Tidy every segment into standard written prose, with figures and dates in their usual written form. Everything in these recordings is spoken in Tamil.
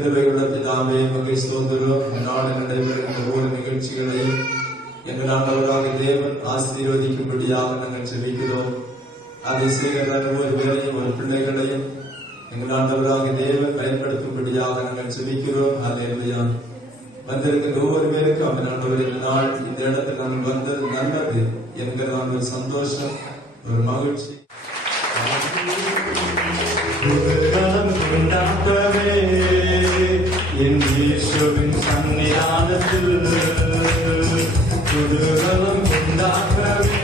கிருபையுள்ள பிதாவே மகை ஸ்தோத்திரம். நாடு நடைபெறுகின்ற ஒவ்வொரு நிகழ்ச்சிகளையும் எங்கள் ஆண்டவராக தேவன் ஆசீர்வதிக்கும்படியாக நாங்கள் ஜெபிக்கிறோம். அதை செய்கிற ஒவ்வொரு வேலையும் ஒரு பிள்ளைகளையும் எங்கள் ஆண்டவராக தேவன் பயன்படுத்தும்படியாக நாங்கள் ஜெபிக்கிறோம். அல்லேலூயா. வந்திருக்கின்ற ஒவ்வொரு பேருக்கும் அவன் ஆண்டவரின் நாள் இந்த இடத்தில் நாங்கள் வந்தது நல்லது என்கிறதான ஒரு சந்தோஷம், ஒரு மகிழ்ச்சி. என் இயேசுவின் சன்னிதானத்தில் புதுகலம் உண்டாகவே,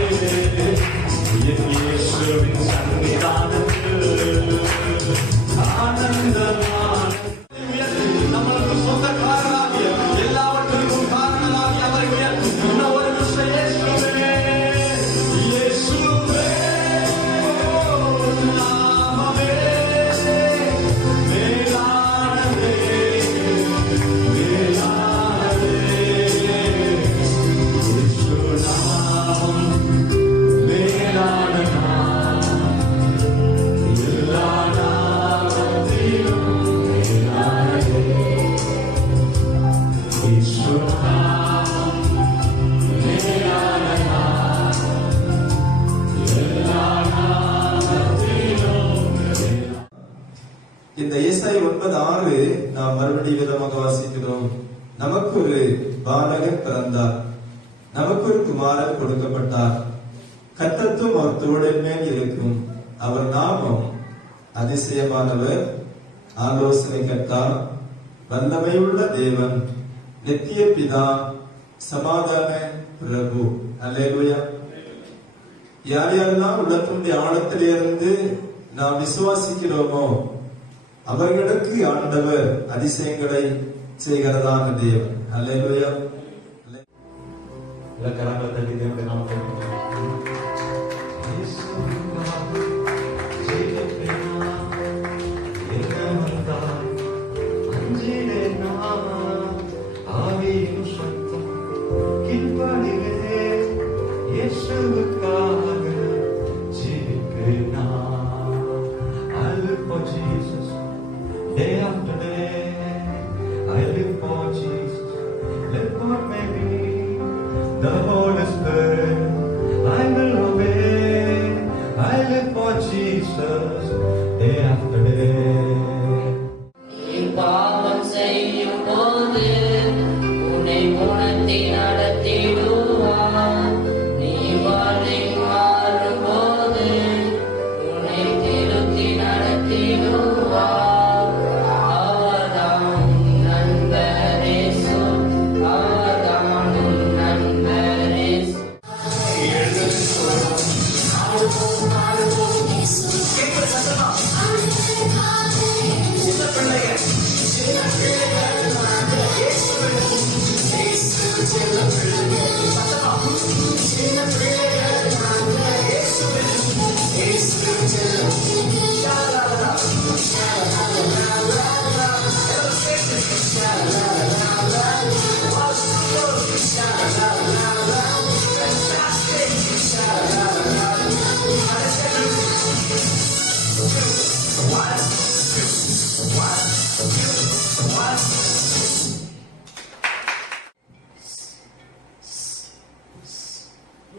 என் இயேசுவின் சன்னிதானத்தில் ஆனந்தமான நம்மளுக்கு சொந்தக்காரனாகிய எல்லாவற்றிற்கும் காரணமாகிய அவருடைய ஒரு இயேசுவே, இயேசுவே நாமமே மேலானதே, மேலானதே. இயேசு நாமம் மேலான நாமம், எல்லா நாமத்திலும் மேலானதே. இயேசு நாமம் மேலான நாமம், எல்லா நாமத்திலும் மேலானதே. இந்த ஏசாயா 9:6 நாம் மறுபடியும் விதமாக வாசிக்கிறோம். நமக்கு ஒரு பாலகன் பிறந்தார், நமக்கு ஒரு குமாரன் கொடுக்கப்பட்டார், கர்த்தத்துவம் அவர் தோளின் மேல் இருக்கும், அவர் நாமம் அதிசயமானவர், ஆலோசனை கர்த்தர், வல்லமையுள்ள தேவன், நித்திய பிதா, சமாதான பிரபு. அல்லேலூயா. யார் யாரெல்லாம் உள்ளத்தினுடைய ஆழத்திலிருந்து நாம் விசுவாசிக்கிறோமோ அவர்களுக்கு ஆண்டவர் அதிசயங்களை செய்கிறதான தேவன். அல்லேலூயா. கரங்களை தட்டி தேவனுடைய நாமத்தை day after day, I live for Jesus. Let what may be, the Holy Spirit, I will obey. I live for Jesus, day after day. நீ பாவம் செய்யும் போது உன்னை உணர்த்தி நடத்திடுவார். நீ பாதை மாறும் போது உன்னை திருத்தி நடத்திடுவார்.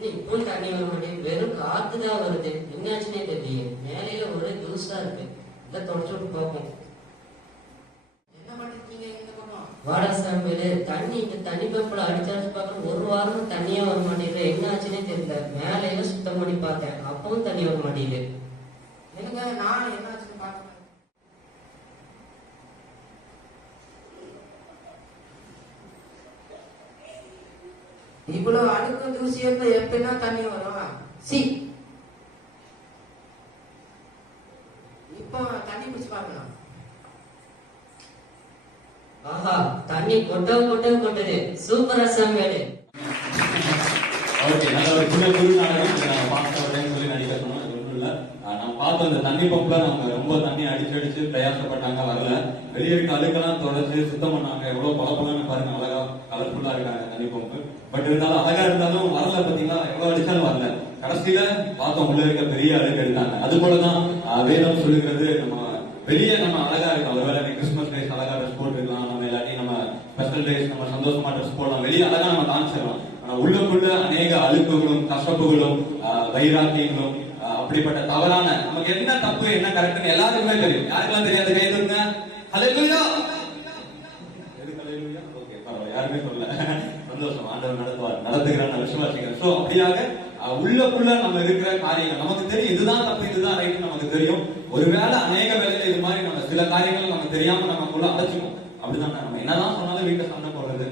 இப்போ தண்ணி வர மாட்டேங்குது, வெறும் காத்துதான் வருது. என்னாச்சுன்னே தெரியல. மேலையில ஒரே தூசா இருக்கு. இதை தொடச்சு விட்டு பார்ப்போம். என்ன பண்ணிருக்கீங்க? எங்க போனோம்? வாடா சாமியில தண்ணி இந்த தண்ணி பம்புல அடிச்சாச்சு பார்க்கணும். ஒரு வாரம் தண்ணியே வர மாட்டேங்குது. என்ன ஆச்சுன்னே தெரியல. மேலையில சுத்தம் பண்ணி பார்த்தேன், அப்பவும் தண்ணி வர மாட்டேங்குது. எனக்கு நான் என்ன ஆச்சுன்னு பார்க்க இவ்வளவு அடுக்கும் தூசி இருந்தா எப்படின்னா தண்ணி வரும்? சி இப்போ தண்ணி பிடிச்சு பார்க்கலாம். ஆஹா, தண்ணி கொட்டது. சூப்பரா சாமியாடு. ஓகே, நல்ல ஒரு சின்ன குருநாடகம் பார்த்து சொல்லி நடிக்கணும். நான் பார்த்த அந்த தண்ணி பம்புல நம்ம ரொம்ப தண்ணி அடிச்சு பிரயாசப்பட்டாங்க, வரல. வெளியே இருக்க அழுக்கெல்லாம் தொடச்சு சுத்தம் பண்ணாங்க. எவ்வளவு பளபளன்னு பாருங்க, அழகா கலர்ஃபுல்லா இருக்காங்க தண்ணி பம்பு. பட் இருந்தாலும் அழகா இருந்தாலும் வரல. பாத்தீங்களா, எவ்வளவு அடிச்சாலும் வரல. கடைசியில பார்த்தோம் உள்ள இருக்க பெரிய அழுக்கு எடுத்தாங்க. அது போலதான் வேதம் சொல்லுகிறது, நம்ம வெளியே நம்ம அழகா இருக்கும். ஒருவேளை கிறிஸ்துமஸ் டேஸ் அழகா ட்ரெஸ் போட்டுருக்கலாம், நம்ம இல்லாட்டி நம்ம ஸ்பெஷல் டேஸ் நம்ம சந்தோஷமா ட்ரெஸ் போடலாம், வெளியே அழகா நம்ம காமிச்சிடலாம். ஆனா உள்ளுக்குள்ள அநேக அழுக்குகளும் கசப்புகளும் வைராக்கியங்களும் அப்படிப்பட்ட தவறான நமக்கு என்ன தப்பு என்ன கரெக்ட்னு எல்லாருக்குமே தெரியும். யாருக்கெல்லாம் தெரியாது கை தூங்க. ஹல்லேலூயா. எதுக்கு ஹல்லேலூயா? ஓகே, பரவாயில்ல, யாருமே சொல்லல. சந்தோஷம், ஆண்டவர் நடத்துவார், நடத்துகிறார், விசுவாசிக்கிறேன். சோ அப்படியாக உள்ளக்குள்ள நம்ம இருக்கிற காரியங்கள் நமக்கு தெரியும், இதுதான் தப்பு இதுதான் ரைட் நமக்கு தெரியும். ஒருவேளை அநேக வேலையில இது மாதிரி நம்ம சில காரியங்கள் நமக்கு தெரியாம நமக்குள்ள அடைச்சிக்கும். அப்படிதான் நம்ம என்னதான் சொன்னாலும் வீட்டுல சண்டை போடுறது,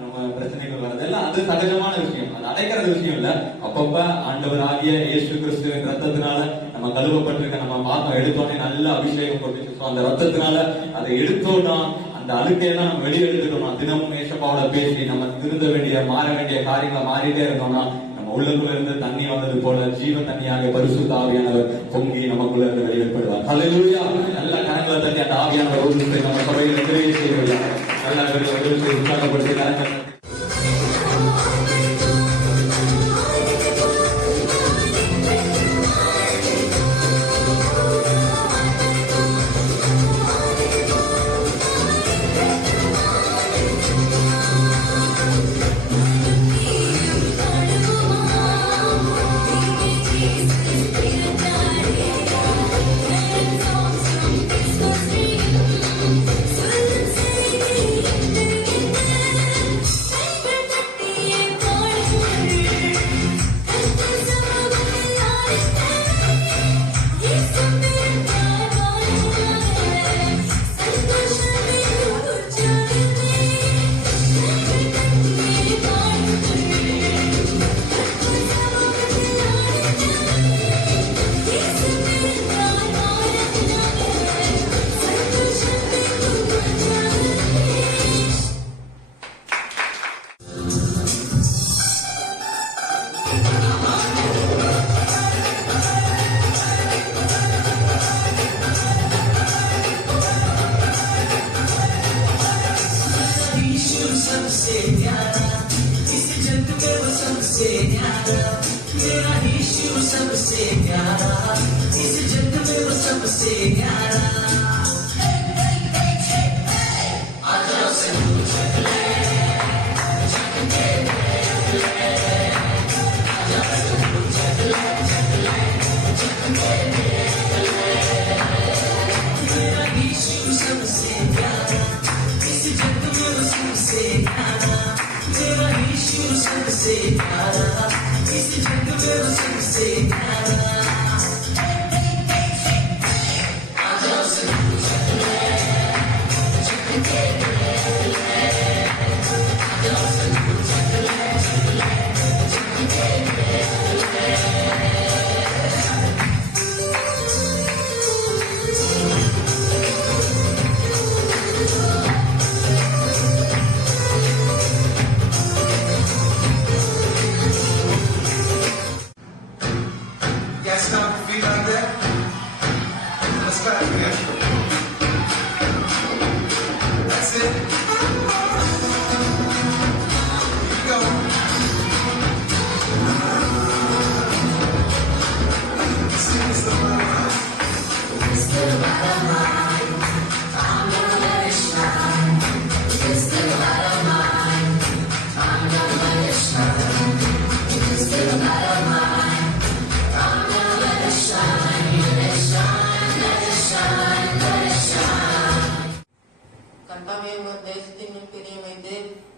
நம்ம பிரச்சனைகள் வர்றது எல்லாம் அது சகஜமான விஷயம். அது அடைக்கிறது விஷயம் இல்ல. அப்பப்ப ஆண்டவர் ஆகிய இயேசு கிறிஸ்துவின் ரத்தத்தினால நம்ம கழுவப்பட்டிருக்க நம்ம பாத்தம் எடுத்தோடனே நல்ல அபிஷேகம் கொண்டுச்சு. அந்த ரத்தத்தினால அதை எடுத்தோம்னா அந்த அழுக்கையெல்லாம் நம்ம வெளியே எடுத்துட்டோம்னா, தினமும் ஏசப்பாவோட பேசி நம்ம திருந்த வேண்டிய மாற வேண்டிய காரியங்களை மாறிட்டே இருந்தோம்னா, உள்ளுக்குள்ள இருந்து தண்ணி வந்தது போல ஜீவ தண்ணியாக பரிசுத்த ஆவியானவர் பொங்கி நமக்குள்ள இருந்து வெளியேற்படுவார். ஹல்லேலூயா. நல்ல கரங்களை தட்டி அந்த ஆவியானவர் ஒரு நம்ம சபையில் நிறைவு செய்வார். நல்ல உற்சாகப்படுத்தி கரங்கள்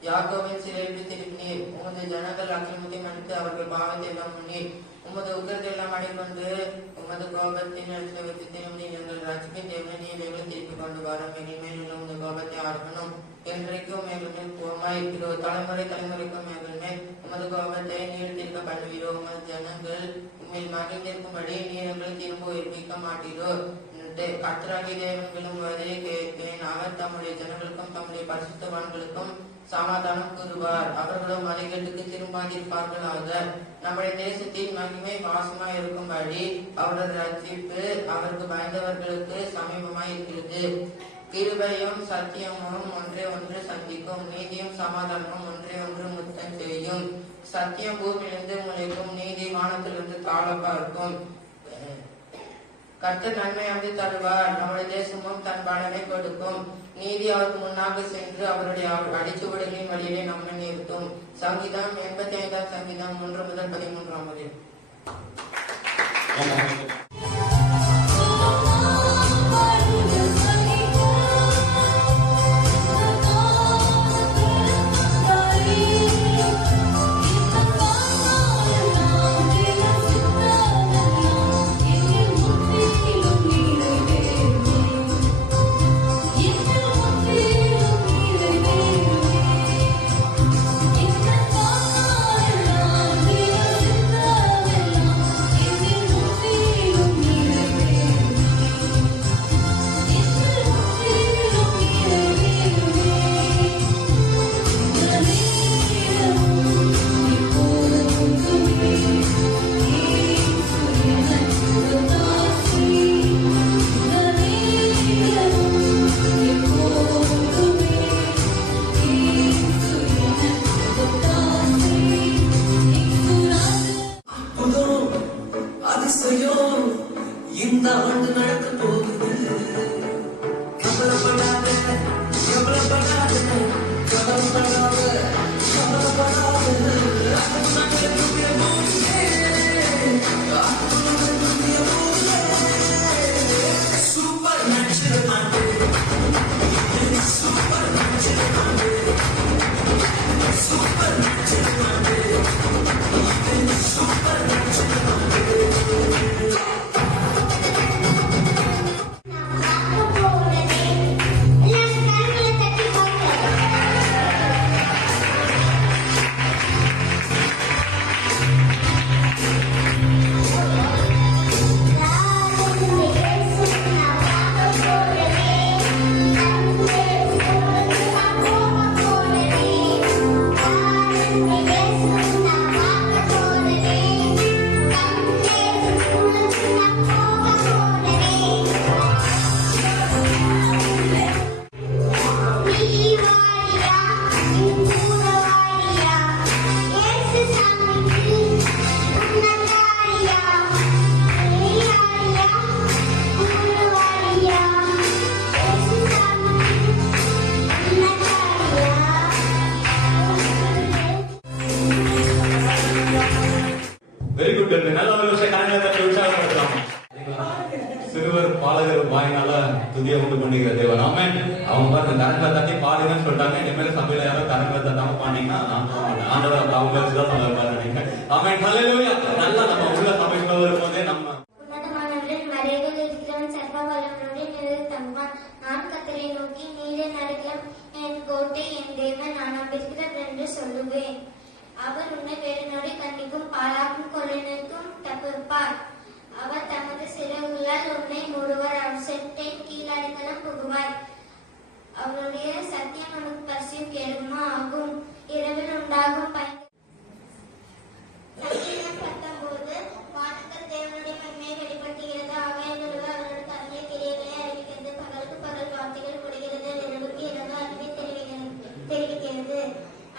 யாக்கோபின் சிறையில் திருப்பினீர். உமது ஜனங்கள் அக்கிரமத்தை மன்னித்து அவர்கள் பாவத்தை எல்லாம் முன்னீர். உமது உக்கரத்தை எல்லாம் அடைக்கொண்டு உமது கோபத்தின் அச்சவத்தை எங்கள் ரட்சிப்பின் தேவனை எங்களை திருப்பிக் கொண்டு வரும். எங்கள் மேல் உமது கோபத்தை ஆர்க்கணும். என்றைக்கும் எங்கள் மேல் கோபமாய் இருக்கிறோ. தலைமுறை தலைமுறைக்கும் எங்கள் மேல் உமது கோபத்தை நீடித்திருக்க பண்ணுவீரோ. உமது ஜனங்கள் உண்மையில் மகிழ்ந்திருக்கும்படி நீர் எங்களை திரும்ப உயிர்ப்பிக்க மாட்டீரோ. கர்த்தராகிய தேவன் விரும்புவதை கேட்பேன். அவர் தம்முடைய ஜனங்களுக்கும் தம்முடைய பரிசுத்தவான்களுக்கும் சமாதானம் கூறுவார். அவர்களும் மலைகளுக்கு திரும்பாதிருப்பார்களாக. நம்முடைய தேசத்தின் மகிமை வாசமாய் இருக்கும்படி அவரது ரட்சிப்பு அவருக்கு பயந்தவர்களுக்கு சமீபமாய் இருக்கிறது. கிருபையும் சத்தியமும் ஒன்றை ஒன்று சந்திக்கும். நீதியும் சமாதானமும் ஒன்றை ஒன்று முத்தம் செய்யும். சத்தியம் பூமியிலிருந்து முளைக்கும், நீதி வானத்திலிருந்து தாழ பார்க்கும். கர்த்தர் நன்மையாவது தருவார். நம்முடைய தேசமும் தன் பலனை கொடுக்கும். நீதி அவருக்கு முன்னாக சென்று அவருடைய அடிச்சுவடுகளின் வழியிலே நம்மை நிறுத்தும். சங்கீதம் 85 சங்கீதம் 1 முதல் 13 அதிசயம் இந்த ஆண்டு நடக்க போகுது. கவலைப்படாத கவலைப்படாத கவலைப்படாத சூப்பர் நேச்சுரல் ஆண்டு சூப்பர் நேச்சுரல் ஆண்டு சூப்பர் நேச்சுரல் ஆண்டு சூப்பர் நேச்சுரல் ஆண்டு. Very good. நல்ல ஒரு விஷயம் கரங்களை தட்டி உற்சாகப்படுத்தலாம். சிறுவர் பாலகர் வாயினால துதியை உண்டு பண்ணுகிற தேவன். ஆமென். அவங்க பாருங்க கரங்களை தட்டி பாடுங்கன்னு சொல்லிட்டாங்க. இனிமேல் சபையில யாரோ கரங்களை தட்டாம பாடிங்கன்னா ஆண்டவர் அவங்களுக்கு தான் சொல்ல பாருங்க. ஆமென். ஹல்லேலூயா. நல்லா நம்ம உள்ள சபைக்குள்ள வரும்போதே நம்ம உன்னதமானவரின் மறைவில் இருக்கிறவன் சர்வ வல்லவனுடைய நிழலில் தங்குவான். நான் கர்த்தரை நோக்கி நீரே நடுக்கம், என் கோட்டை, என் தேவன், நான் நம்பியிருக்கிறவர் என்று சொல்லுவேன். அவர் உன்னை வேடனோடு கண்ணிக்கும் பாலாக்கும் கொள்ளையினருக்கும் தப்புவிப்பார். அவர் தமது சிறகுகளால் உன்னை மூடுவார். அவர் செட்டை கீழடைக்கலம் புகுவாய். அவருடைய சத்தியம் நமக்கு பசியும் கேடுமா ஆகும். இரவில் உண்டாகும் சங்கீதம் 19 வானங்கள் தேவனுடைய மகிமையை வெளிப்படுத்துகிறது. ஆகையால் அவருடைய கருணை கிரியைகளை அறிவிக்கிறது. பகலுக்கு பகல் வார்த்தைகள் கொடுக்கிறது. இரவுக்கு இரவு அறிவை தெரிவிக்கிறது.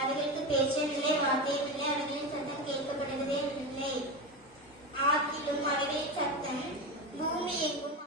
அவர்களுக்கு பேச்சும் இல்லை, வார்த்தையும் இல்லை. அவர்களின் சத்தம் கேட்கப்படுவதே இல்லை. ஆற்றிலும் அவர்களின் சத்தம் பூமி எங்கும்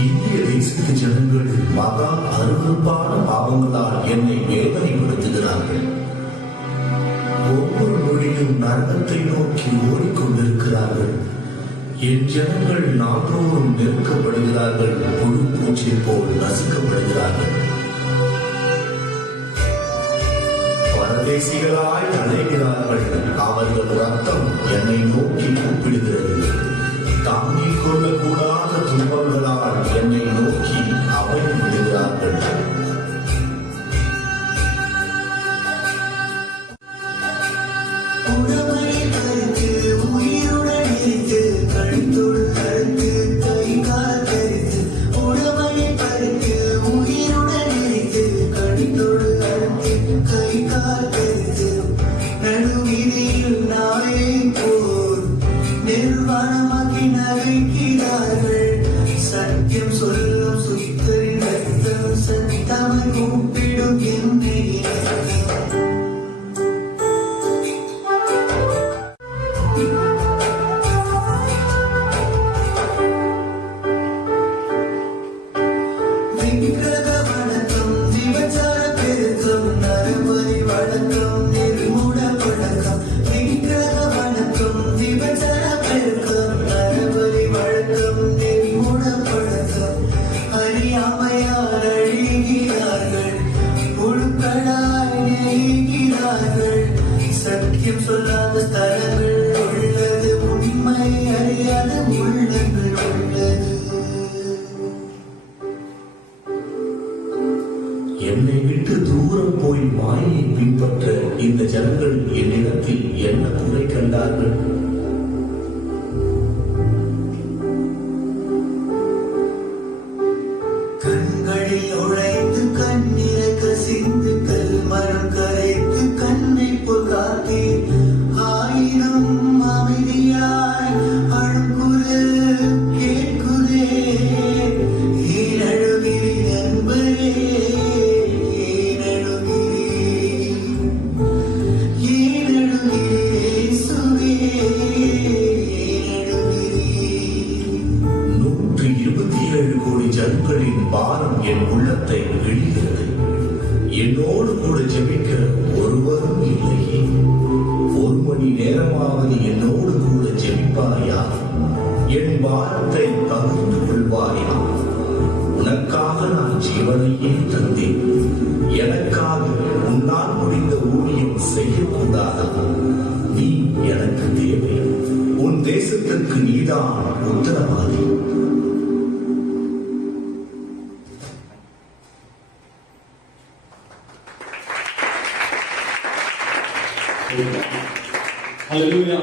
இந்திய தேசத்து ஜனங்கள் மகா அருவருப்பான பாவங்களால் என்னை வேதனைப்படுத்துகிறார்கள். ஒவ்வொரு நொடியும் நரகத்தை நோக்கி ஓடிக்கொண்டிருக்கிறார்கள். என் ஜனங்கள் நாள்தோறும் நெருக்கப்படுகிறார்கள், புழு பூச்சி போல் நசுக்கப்படுகிறார்கள். பரதேசிகளாய் அலைகிறார்கள். அவர்கள் ரத்தம் என்னை நோக்கி கூப்பிடுகிறது. தாங்கிக் கொள்ளக்கூடாத துன்பங்களால் என்னை நோக்கி அபயம் விடுகிறார்கள். சத்தியம் சொல்லும் சுத்தரின் ரத்தம் சத்தமை கூப்பிடும் என்னை சத்தியம் சொல்லாத ஸ்தலங்கள் உள்ளது, உண்மை அறியாத உள்ளங்கள் உள்ளது. என்னை விட்டு தூரம் போய் மாயை பின்பற்ற இந்த ஜனங்கள் என்னிடத்தில் என்ன குறை கண்டார்கள்? கண்களில் உழைத்து கண்ணீரை கசிந்து கல்மரம் கரைத்து கண்ணை போல் காத்தே, ஆயினும் அமைதியாய் அழுகுறு கேட்குதே. ஏன் அழுகிறீர் நண்பரே, ஏன் அழுகிறீர், ஏன் அழுகிறீர் இயேசுவே, ஏன் அழுகிறீர்? 127 கோடி ஜனங்களின் பாரம் என் உள்ளத்தை விழுகிறது. என்னோடு கூட ஜெபிக்க ஒருவரும் இல்லையே. 1 மணி நேரமாவது என்னோடு கூட ஜெபிப்பாயா? என் பாரத்தை பகிர்ந்து கொள்வாயா? உனக்காக நான் ஜீவனையே தந்தேன். எனக்காக உன்னால் முடிந்த ஊழியம் செய்யக்கூடாதா? நீ எனக்கு தேவை. உன் தேசத்திற்கு நீதான் உத்தரவாதி. ஹல்லேலூயா.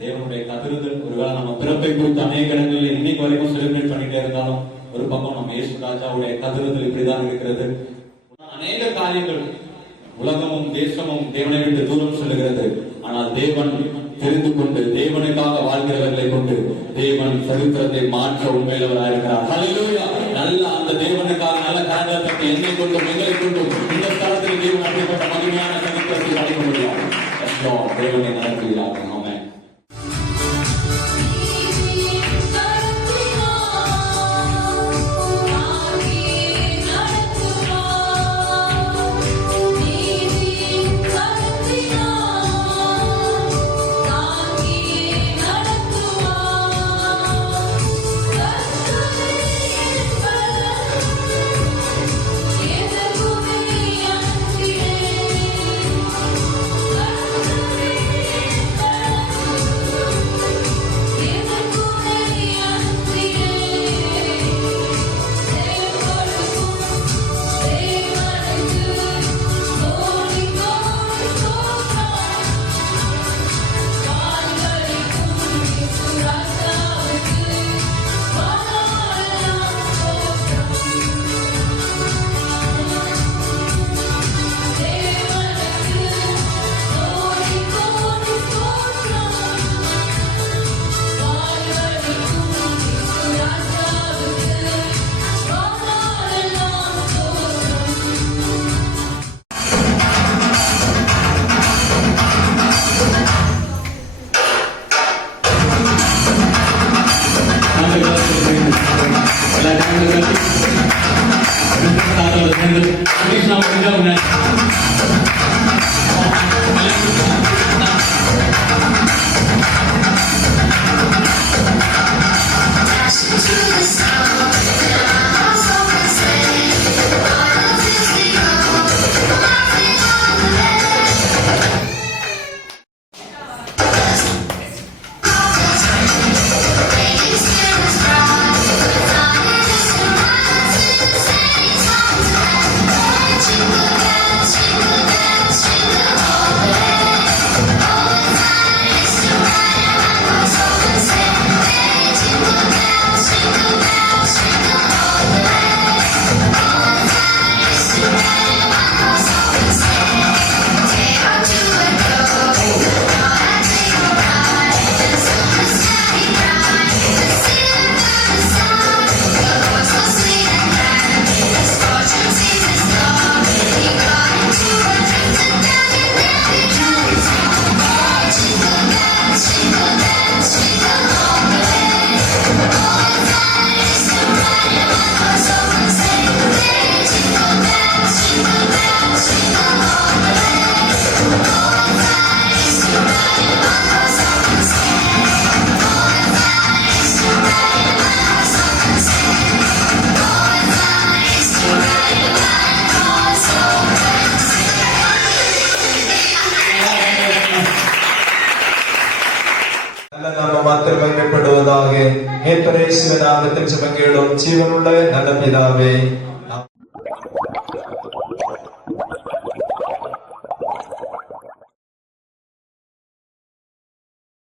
தேவனுடைய கதிருதல் ஒருவேளை நம்ம பிறப்பை குறித்து அநேக இடங்களில் இன்னைக்கு வரைக்கும் செலிப்ரேட் பண்ணிட்டே இருந்தாலும், ஒரு பக்கம் நம்ம இயேசு ராஜாவுடைய கதிருதல் இப்படிதான் இருக்கிறது. அநேக காரியங்கள் உலகமும் தேசமும் தேவனை விட்டு தூரம் செல்கிறது. ஆனால் தேவன் தெரிந்து கொண்டு தேவனுக்காக வாழ்கிறவர்களை கொண்டு தேவன் சரித்திரத்தை மாற்ற உண்மையிலவராக இருக்கிறார். ஹல்லேலூயா. நல்ல அந்த தேவனுக்காக நல்ல காரணத்தை என்னை கொண்டும் எங்களை கொண்டும் இந்த ஸ்தலத்தில் தேவன் அப்படிப்பட்ட மகிமையான சரித்திரத்தை படைக்க முடியும். தேவனை நடத்துகிறார். ஆமென். Yeah. நல்ல நாம மாத்திரம் மகிமைப்படுவதாக. மீட்பர் இயேசுவின் நாமத்தில் ஜெபம் கேளும் ஜீவனுள்ள நல்ல பிதாவே.